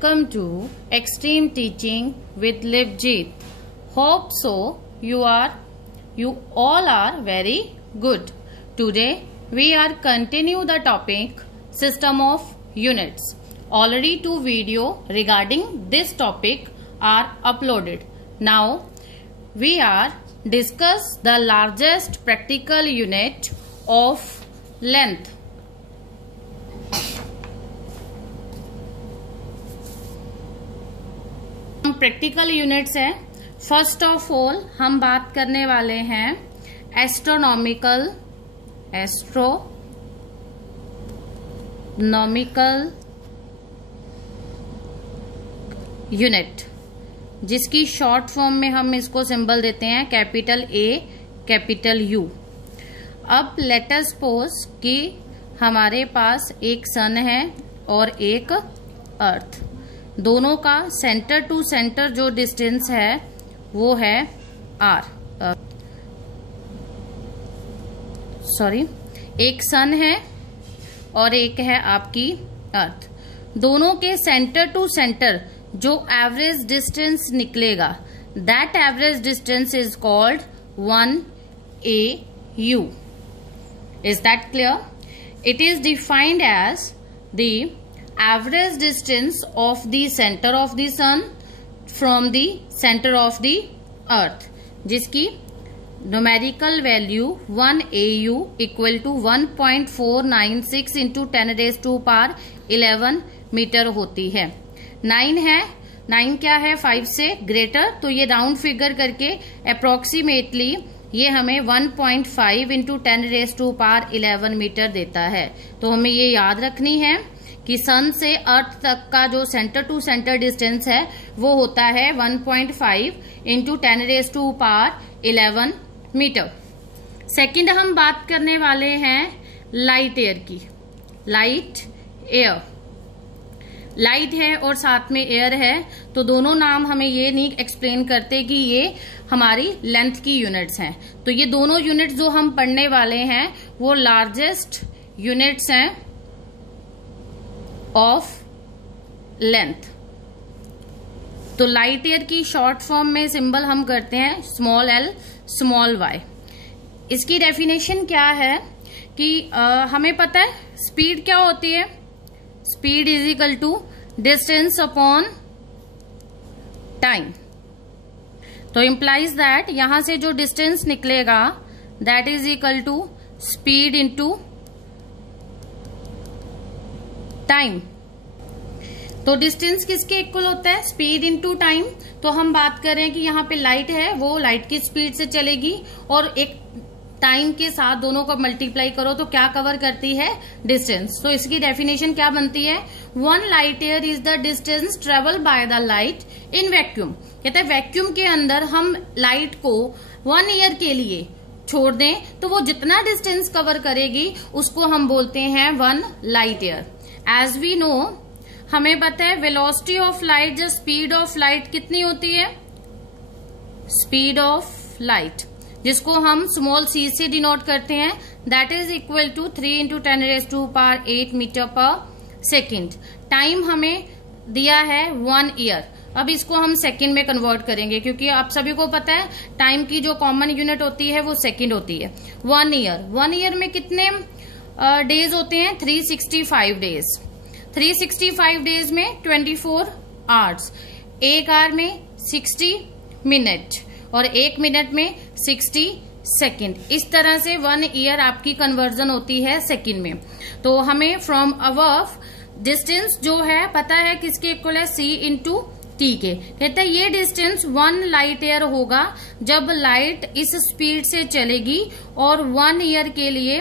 welcome to Extreme Teaching with Livjeet. Hope so you all are very good. Today we are continue the topic system of units. Already 2 video regarding this topic are uploaded. Now we are discuss the largest practical unit of length. Practical units है. First of all हम बात करने वाले हैं astronomical unit, जिसकी short form में हम इसको सिंबल देते हैं कैपिटल ए कैपिटल यू. अब लेट अस सपोज कि हमारे पास एक सन है और एक अर्थ. दोनों का सेंटर टू सेंटर जो डिस्टेंस है वो है आर. एक सन है और एक है आपकी अर्थ. दोनों के सेंटर टू सेंटर जो एवरेज डिस्टेंस निकलेगा, that average distance is called 1AU. Is that clear? It is defined as the average distance of the center of the sun from the center of the earth, जिसकी numerical value 1AU equal to 1.496 into 10 raised to power 11 metre होती है. 9 है, 9 क्या है 5 से greater, तो ये round figure करके अप्रोक्सीमेटली ये हमें 1.5 into 10 raise to power 11 metre देता है. तो हमें ये याद रखनी है कि सन से अर्थ तक का जो सेंटर टू सेंटर डिस्टेंस है वो होता है 1.5 into 10 raise to power 11 metre. Second हम बात करने वाले हैं लाइट एयर की. लाइट है और साथ में एयर है, तो दोनों नाम हमें ये नहीं एक्सप्लेन करते कि ये हमारी लेंथ की यूनिट्स हैं. तो ये दोनों यूनिट्स जो हम पढ़ने वाले हैं वो लार्जेस्ट यूनिट्स हैं ऑफ लेंथ. तो लाइट ईयर की शॉर्ट फॉर्म में सिंबल हम करते हैं स्मॉल l स्मॉल y. इसकी डेफिनेशन क्या है कि हमें पता है स्पीड क्या होती है. Speed is equal to distance upon time. तो इंप्लाइज दैट यहां से जो डिस्टेंस निकलेगा that is equal to speed into time. तो डिस्टेंस किसके इक्वल होता है? Speed into time. तो हम बात कर रहे हैं कि यहाँ पे लाइट है, वो लाइट की स्पीड से चलेगी और एक टाइम के साथ दोनों को मल्टीप्लाई करो तो क्या कवर करती है? डिस्टेंस. तो इसकी डेफिनेशन क्या बनती है? 1 light year is the distance travel by the light in vacuum. कहते हैं वैक्यूम के अंदर हम लाइट को 1 ईयर के लिए छोड़ दें तो वो जितना डिस्टेंस कवर करेगी उसको हम बोलते हैं 1 light year. As we know, हमें पता है वेलोसिटी ऑफ लाइट, जो स्पीड ऑफ लाइट कितनी होती है? स्पीड ऑफ लाइट, जिसको हम स्मॉल c से डिनोट करते हैं, that is equal to 3 into 10 raise to power 8 metre per second. Time हमें दिया है 1 ईयर. अब इसको हम सेकेंड में कन्वर्ट करेंगे क्योंकि आप सभी को पता है टाइम की जो कॉमन यूनिट होती है वो सेकेंड होती है. 1 ईयर में कितने डेज होते हैं? 365 डेज. 365 डेज में 24 आवर्स. 1 आवर में 60 मिनट और 1 मिनट में 60 सेकेंड. इस तरह से 1 ईयर आपकी कन्वर्जन होती है सेकेंड में. तो हमें फ्रॉम अबव डिस्टेंस जो है पता है किसके इक्वल है? c इंटू टी के. कहते हैं ये डिस्टेंस 1 लाइट ईयर होगा जब लाइट इस स्पीड से चलेगी और 1 ईयर के लिए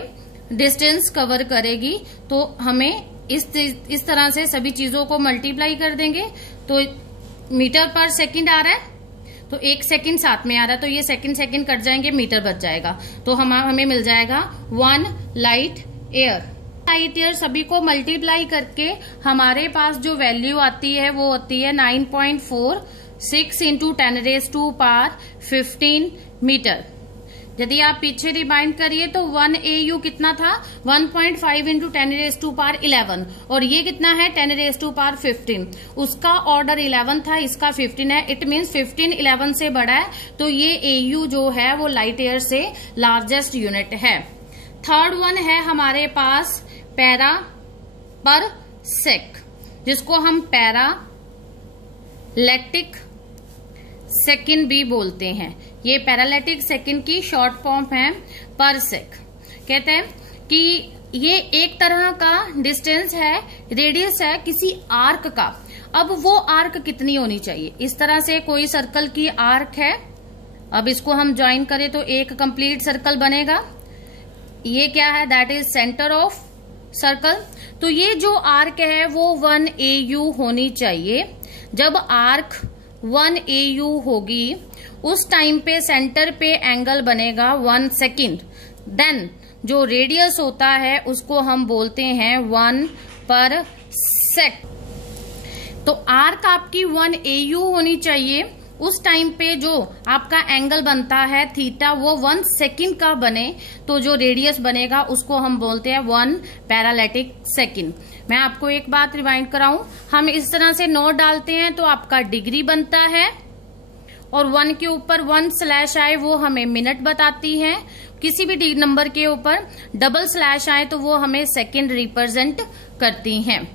डिस्टेंस कवर करेगी. तो हमें इस तरह से सभी चीजों को मल्टीप्लाई कर देंगे तो मीटर पर सेकंड आ रहा है, तो 1 सेकंड साथ में आ रहा है, तो ये सेकंड कट जाएंगे, मीटर बच जाएगा. तो हमें मिल जाएगा 1 लाइट ईयर. लाइट ईयर सभी को मल्टीप्लाई करके हमारे पास जो वैल्यू आती है वो होती है 9.46 into 10 raise to power 15 metre. यदि आप पीछे रिमाइंड करिए तो 1 AU कितना था, 1.5 इंटू 10⁻11 और ये कितना है 10⁻15। उसका ऑर्डर 11 था, इसका 15 है। इट मीन्स 15 11 से बड़ा है, तो ये AU जो है वो लाइट ईयर से लार्जेस्ट यूनिट है। थर्ड वन है हमारे पास पैरा पर सेक, जिसको हम पैरालैक्टिक सेकंड भी बोलते हैं। ये पैरालैक्टिक सेकंड की शॉर्ट फॉर्म है पर सेक। कहते हैं कि ये एक तरह का डिस्टेंस है, रेडियस है किसी आर्क का। अब वो आर्क कितनी होनी चाहिए, इस तरह से कोई सर्कल की आर्क है। अब इसको हम ज्वाइन करें तो एक कंप्लीट सर्कल बनेगा। ये क्या है, that is centre of circle. तो ये जो आर्क है वो 1 AU होनी चाहिए। जब आर्क 1 AU होगी उस टाइम पे सेंटर पे एंगल बनेगा 1 सेकंड। देन जो रेडियस होता है उसको हम बोलते हैं 1 पर सेक। तो आर्क आपकी 1 AU होनी चाहिए। उस टाइम पे जो आपका एंगल बनता है थीटा वो 1 सेकंड का बने, तो जो रेडियस बनेगा उसको हम बोलते हैं 1 पैरालैक्टिक सेकंड। मैं आपको एक बात रिमाइंड कराऊं, हम इस तरह से नोट डालते हैं तो आपका डिग्री बनता है और 1 के ऊपर 1 स्लैश आए वो हमें मिनट बताती है। किसी भी नंबर के ऊपर डबल स्लैश आए तो वो हमें सेकंड रिप्रेजेंट करती हैं।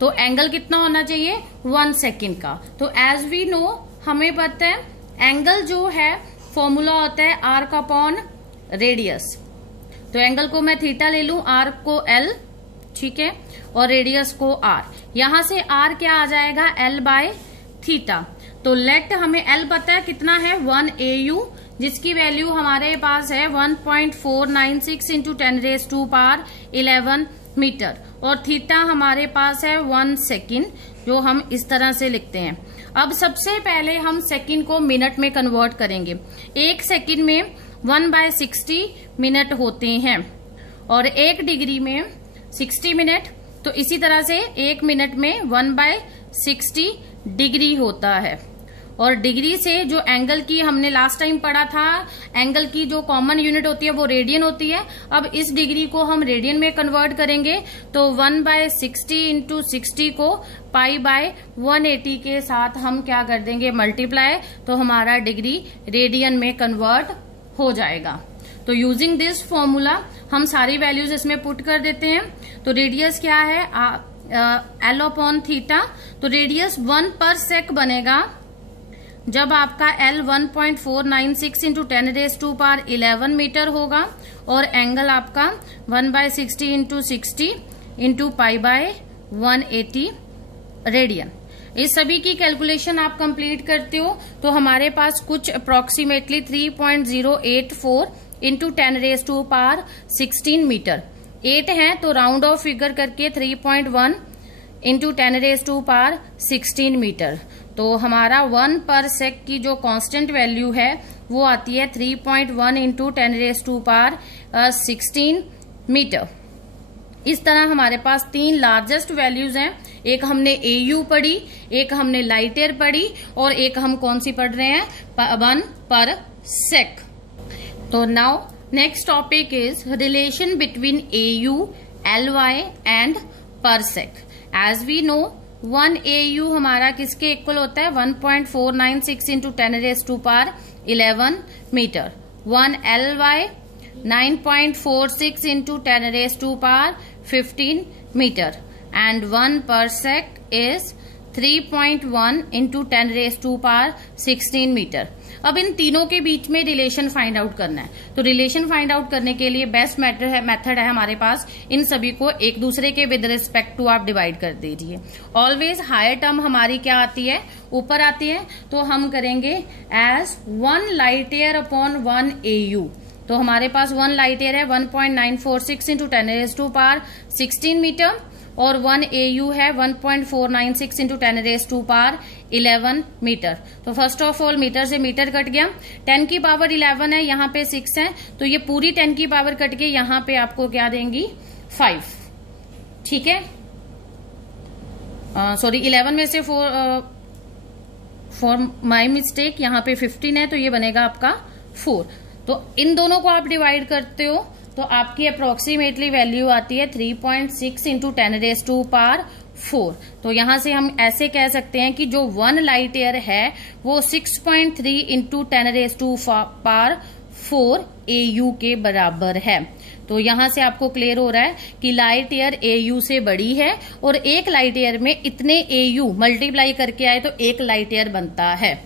तो एंगल कितना होना चाहिए, 1 सेकंड का। तो एज वी नो, हमें पता है एंगल जो है फॉर्मूला होता है आर्क अपॉन रेडियस। तो एंगल को मैं थीटा ले लूं, आर्क को L, ठीक है, और रेडियस को R। यहां से R क्या आ जाएगा, L बाय थीटा। तो लेट हमें L पता है कितना है 1 AU, जिसकी वैल्यू हमारे पास है 1.496 इंटू 10⁻11 मीटर, और थीटा हमारे पास है 1 सेकंड, जो हम इस तरह से लिखते हैं। अब सबसे पहले हम सेकंड को मिनट में कन्वर्ट करेंगे। 1 सेकंड में 1/60 मिनट होते हैं और 1 डिग्री में 60 मिनट। तो इसी तरह से 1 मिनट में 1/60 डिग्री होता है। और डिग्री से जो एंगल की हमने लास्ट टाइम पढ़ा था, एंगल की जो कॉमन यूनिट होती है वो रेडियन होती है। अब इस डिग्री को हम रेडियन में कन्वर्ट करेंगे तो 1/60 इंटू 60 को π/180 के साथ हम क्या कर देंगे, मल्टीप्लाई, तो हमारा डिग्री रेडियन में कन्वर्ट हो जाएगा। तो यूजिंग दिस फॉर्मूला हम सारी वैल्यूज इसमें पुट कर देते हैं। तो रेडियस क्या है, L अपॉन थीटा। तो रेडियस 1 पर सेक बनेगा जब आपका L 1.496 इंटू 10⁻11 मीटर होगा और एंगल आपका 1/60 इंटू 60 इंटू π/180 रेडियन। इस सभी की कैलकुलेशन आप कंप्लीट करते हो तो हमारे पास कुछ अप्रोक्सीमेटली 3.084 इंटू 10⁻16 मीटर। 8 है तो राउंड ऑफ फिगर करके 3.1 इंटू 10⁻16 मीटर। तो हमारा 1 पर सेक की जो कांस्टेंट वैल्यू है वो आती है 3.1 इंटू 10⁻16 मीटर। इस तरह हमारे पास 3 लार्जेस्ट वैल्यूज हैं। एक हमने AU पढ़ी, एक हमने लाइट ईयर पढ़ी और एक हम कौन सी पढ़ रहे हैं, 1 पर सेक। तो now next topic is relation between AU, LY and per sec. As we know 1 AU हमारा किसके इक्वल होता है, 1.496 into 10⁻11 metre. 1 LY 9.46 into 10⁻15 metre and 1 per sec is 3.1 into 10⁻16 metre. अब इन तीनों के बीच में रिलेशन फाइंड आउट करना है। तो रिलेशन फाइंड आउट करने के लिए बेस्ट मेथड है हमारे पास, इन सभी को एक दूसरे के विद रिस्पेक्ट टू आप डिवाइड कर दीजिए। ऑलवेज हायर टर्म हमारी क्या आती है, ऊपर आती है, तो हम करेंगे as 1 light year upon 1 AU। तो हमारे पास 1 लाइट ईयर है 1.946 इंटू 10⁻16 मीटर और 1 AU है 1.496 इंटू 10⁻11 मीटर। तो फर्स्ट ऑफ ऑल मीटर से मीटर कट गया, 10 की पावर 11 है, यहाँ पे 6 है, तो ये पूरी 10 की पावर कट के यहाँ पे आपको क्या देंगी, 5। ठीक है, सॉरी 11 में से 4 माई मिस्टेक, यहाँ पे 15 है तो ये बनेगा आपका 4। तो इन दोनों को आप डिवाइड करते हो तो आपकी अप्रोक्सीमेटली वैल्यू आती है 3.6 इंटू 10⁴। तो यहां से हम ऐसे कह सकते हैं कि जो 1 लाइट ईयर है वो 6.3 इंटू 10⁴ AU के बराबर है। तो यहां से आपको क्लियर हो रहा है कि लाइट ईयर AU से बड़ी है और एक लाइट ईयर में इतने AU मल्टीप्लाई करके आए तो एक लाइट ईयर बनता है।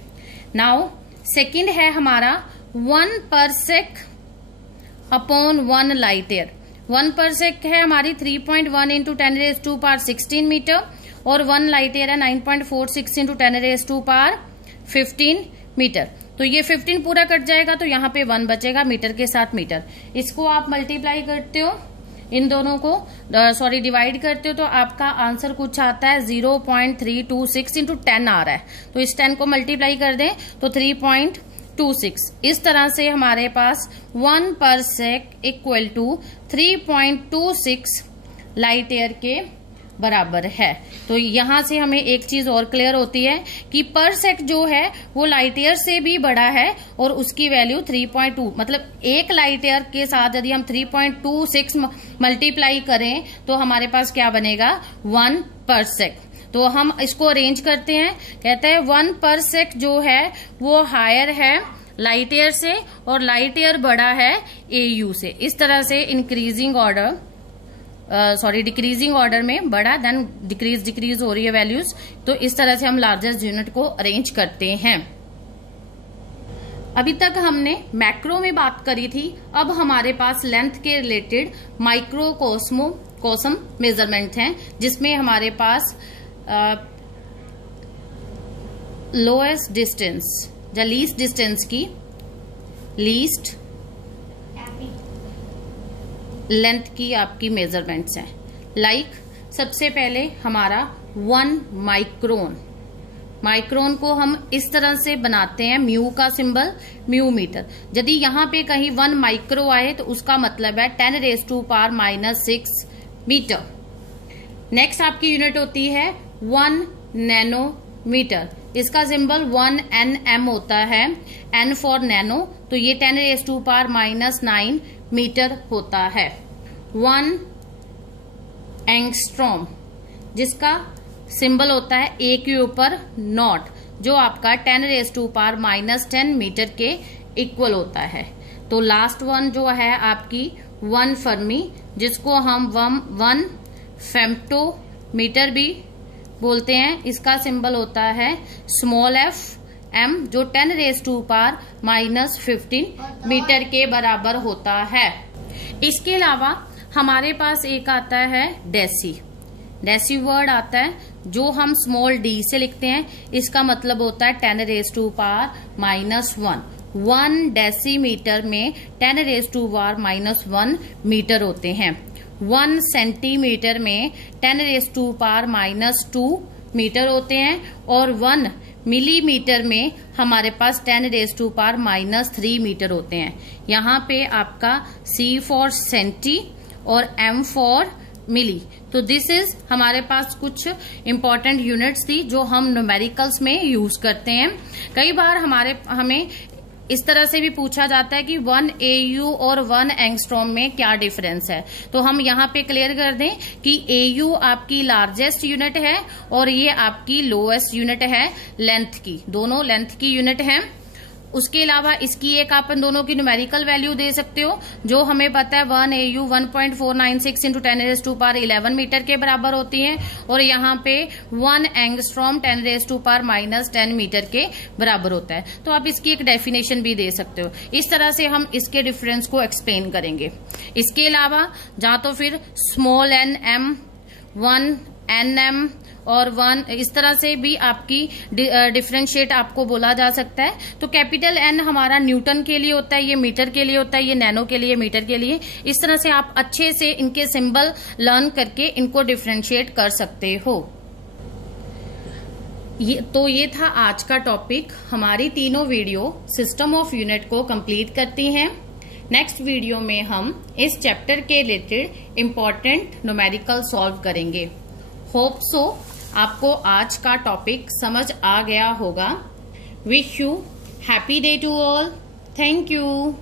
नाउ सेकंड है हमारा 1 परसेक अपॉन 1 लाइट ईयर। 1 परसेक है हमारी 3.1 इंटू 10⁻16 मीटर और 1 लाइट ईयर है 9.46 इंटू 10⁻15 मीटर। तो ये 15 पूरा कट जाएगा तो यहाँ पे 1 बचेगा मीटर के साथ मीटर। इसको आप मल्टीप्लाई करते हो, इन दोनों को डिवाइड करते हो तो आपका आंसर कुछ आता है 0.326 इंटू 10 आ रहा है। तो इस 10 को मल्टीप्लाई कर दें तो 3.26। इस तरह से हमारे पास 1 परसेक इक्वल टू 3.26 लाइट ईयर के बराबर है। तो यहां से हमें एक चीज और क्लियर होती है कि पर सेक जो है वो लाइट ईयर से भी बड़ा है और उसकी वैल्यू 3.2, मतलब एक लाइट ईयर के साथ यदि हम 3.26 मल्टीप्लाई करें तो हमारे पास क्या बनेगा 1 पर सेक। तो हम इसको अरेंज करते हैं, कहते हैं 1 पर सेक जो है वो हायर है लाइट ईयर से और लाइट ईयर बड़ा है AU से। इस तरह से इंक्रीजिंग ऑर्डर डिक्रीजिंग ऑर्डर में बड़ा देन डिक्रीज हो रही है वैल्यूज। तो इस तरह से हम लार्जेस्ट यूनिट को अरेंज करते हैं। अभी तक हमने मैक्रो में बात करी थी, अब हमारे पास लेंथ के रिलेटेड माइक्रोकॉस्म मेजरमेंट हैं, जिसमें हमारे पास लोएस्ट डिस्टेंस या लीस्ट डिस्टेंस की लीस्ट लेंथ की आपकी मेजरमेंट्स हैं। लाइक सबसे पहले हमारा 1 माइक्रोन को हम इस तरह से बनाते हैं, म्यू का सिंबल, म्यू मीटर। यदि यहाँ पे कहीं 1 माइक्रो आए तो उसका मतलब है 10⁻⁻6 मीटर। नेक्स्ट आपकी यूनिट होती है 1 नैनोमीटर। इसका सिंबल 1 nm होता है, n फॉर नैनो, तो ये 10⁻⁹ मीटर होता है। 1 एंगस्ट्रॉम जिसका सिंबल होता है A के ऊपर नॉट, जो आपका 10⁻⁻10 मीटर के इक्वल होता है। तो लास्ट वन जो है आपकी 1 फर्मी, जिसको हम 1 फेम्टोमीटर भी बोलते हैं। इसका सिंबल होता है स्मॉल f m, जो 10⁻⁻15 मीटर के बराबर होता है। इसके अलावा हमारे पास एक आता है डेसी वर्ड आता है, जो हम स्मॉल d से लिखते हैं। इसका मतलब होता है 10⁻⁻1। 1 डेसीमीटर में 10⁻⁻1 मीटर होते हैं। 1 सेंटीमीटर में 10⁻⁻2 मीटर होते हैं और 1 मिलीमीटर में हमारे पास 10⁻⁻3 मीटर होते हैं। यहाँ पे आपका C फॉर सेंटी और M फॉर मिली। तो दिस इज हमारे पास कुछ इंपॉर्टेंट यूनिट्स थी जो हम न्यूमेरिकल्स में यूज करते हैं। कई बार हमें इस तरह से भी पूछा जाता है कि 1 AU और 1 एंगस्ट्रॉम में क्या डिफरेंस है। तो हम यहाँ पे क्लियर कर दें कि AU आपकी लार्जेस्ट यूनिट है और ये आपकी लोएस्ट यूनिट है लेंथ की, दोनों लेंथ की यूनिट है। उसके अलावा इसकी एक आप दोनों की न्यूमेरिकल वैल्यू दे सकते हो, जो हमें पता है 1 AU 1.496 इंटू 10⁻11 मीटर के बराबर होती है और यहाँ पे 1 एंगस्ट्रॉम 10⁻⁻10 मीटर के बराबर होता है। तो आप इसकी एक डेफिनेशन भी दे सकते हो। इस तरह से हम इसके डिफरेंस को एक्सप्लेन करेंगे। इसके अलावा जहाँ तो फिर स्मॉल nm, 1 nm और 1, इस तरह से भी आपकी डिफरेंशिएट आपको बोला जा सकता है। तो कैपिटल N हमारा न्यूटन के लिए होता है, ये मीटर के लिए होता है, ये नैनो के लिए, मीटर के लिए। इस तरह से आप अच्छे से इनके सिंबल लर्न करके इनको डिफरेंशिएट कर सकते हो। ये था आज का टॉपिक। हमारी तीनों वीडियो सिस्टम ऑफ यूनिट को कंप्लीट करती हैं। नेक्स्ट वीडियो में हम इस चैप्टर के रिलेटेड इम्पोर्टेंट न्यूमेरिकल सॉल्व करेंगे। होप सो आपको आज का टॉपिक समझ आ गया होगा। Wish you happy day to all. Thank you.